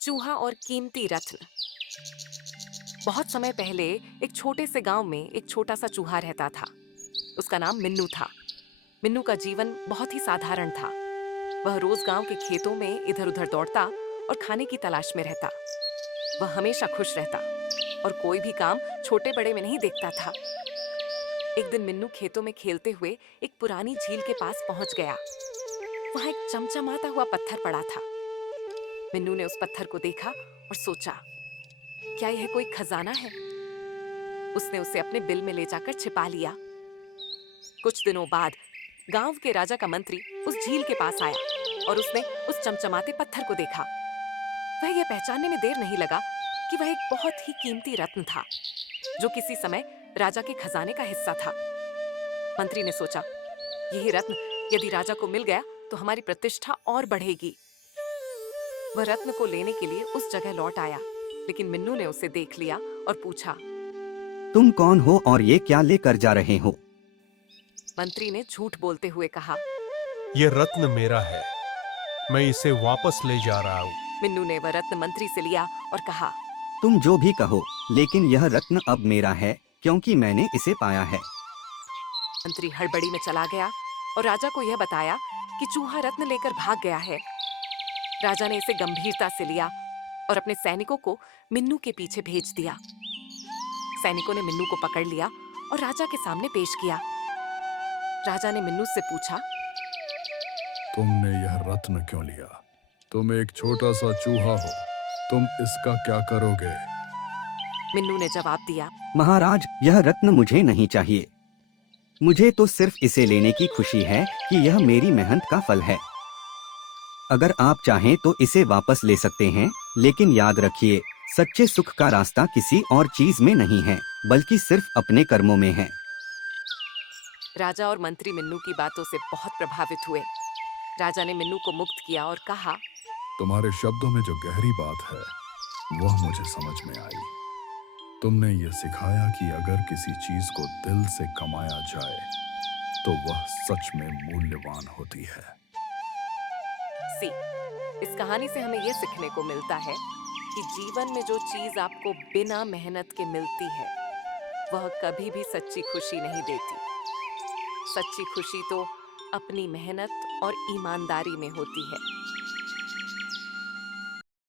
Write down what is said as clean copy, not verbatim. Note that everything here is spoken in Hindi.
चूहा और कीमती रत्न। बहुत समय पहले एक छोटे से गांव में एक छोटा सा चूहा रहता था। उसका नाम मिन्नू था। मिन्नू का जीवन बहुत ही साधारण था। वह रोज गांव के खेतों में इधर उधर दौड़ता और खाने की तलाश में रहता। वह हमेशा खुश रहता और कोई भी काम छोटे बड़े में नहीं देखता था। एक दिन मिन्नू खेतों में खेलते हुए एक पुरानी झील के पास पहुंच गया। वहां एक चमचमाता हुआ पत्थर पड़ा था। मिन्नू ने उस पत्थर को देखा और सोचा, क्या यह कोई खजाना है? उसने उसे अपने बिल में ले जाकर छिपा लिया। कुछ दिनों बाद गांव के राजा का मंत्री उस झील के पास आया और उसने उस चमचमाते पत्थर को देखा। वह यह पहचानने में देर नहीं लगा कि वह एक बहुत ही कीमती रत्न था, जो किसी समय राजा के खजाने का हिस्सा था। मंत्री ने सोचा, यही रत्न यदि राजा को मिल गया तो हमारी प्रतिष्ठा और बढ़ेगी। वह रत्न को लेने के लिए उस जगह लौट आया, लेकिन मिन्नू ने उसे देख लिया और पूछा, तुम कौन हो और ये क्या लेकर जा रहे हो? मंत्री ने झूठ बोलते हुए कहा। ये रत्न मेरा है, मैं इसे वापस ले जा रहा हूँ। मिन्नू ने वह रत्न मंत्री से लिया और कहा, तुम जो भी कहो, लेकिन यह रत्न अब मेरा है क्योंकि मैंने इसे पाया है। मंत्री हड़बड़ी में चला गया और राजा को यह बताया कि चूहा रत्न लेकर भाग गया है। राजा ने इसे गंभीरता से लिया और अपने सैनिकों को मिन्नू के पीछे भेज दिया। सैनिकों ने मिन्नू को पकड़ लिया और राजा के सामने पेश किया। राजा ने मिन्नू से पूछा, तुमने यह रत्न क्यों लिया? तुम एक छोटा सा चूहा हो, तुम इसका क्या करोगे? मिन्नू ने जवाब दिया, महाराज, यह रत्न मुझे नहीं चाहिए। मुझे तो सिर्फ इसे लेने की खुशी है कि यह मेरी मेहनत का फल है। अगर आप चाहें तो इसे वापस ले सकते हैं, लेकिन याद रखिए, सच्चे सुख का रास्ता किसी और चीज में नहीं है, बल्कि सिर्फ अपने कर्मों में है। राजा और मंत्री मिन्नू की बातों से बहुत प्रभावित हुए। राजा ने मिन्नू को मुक्त किया और कहा, तुम्हारे शब्दों में जो गहरी बात है, वह मुझे समझ में आई। तुमने ये सिखाया कि अगर किसी चीज को दिल से कमाया जाए, तो वह सच में मूल्यवान होती है। इस कहानी से हमें यह सीखने को मिलता है कि जीवन में जो चीज आपको बिना मेहनत के मिलती है, वह कभी भी सच्ची खुशी नहीं देती। सच्ची खुशी तो अपनी मेहनत और ईमानदारी में होती है।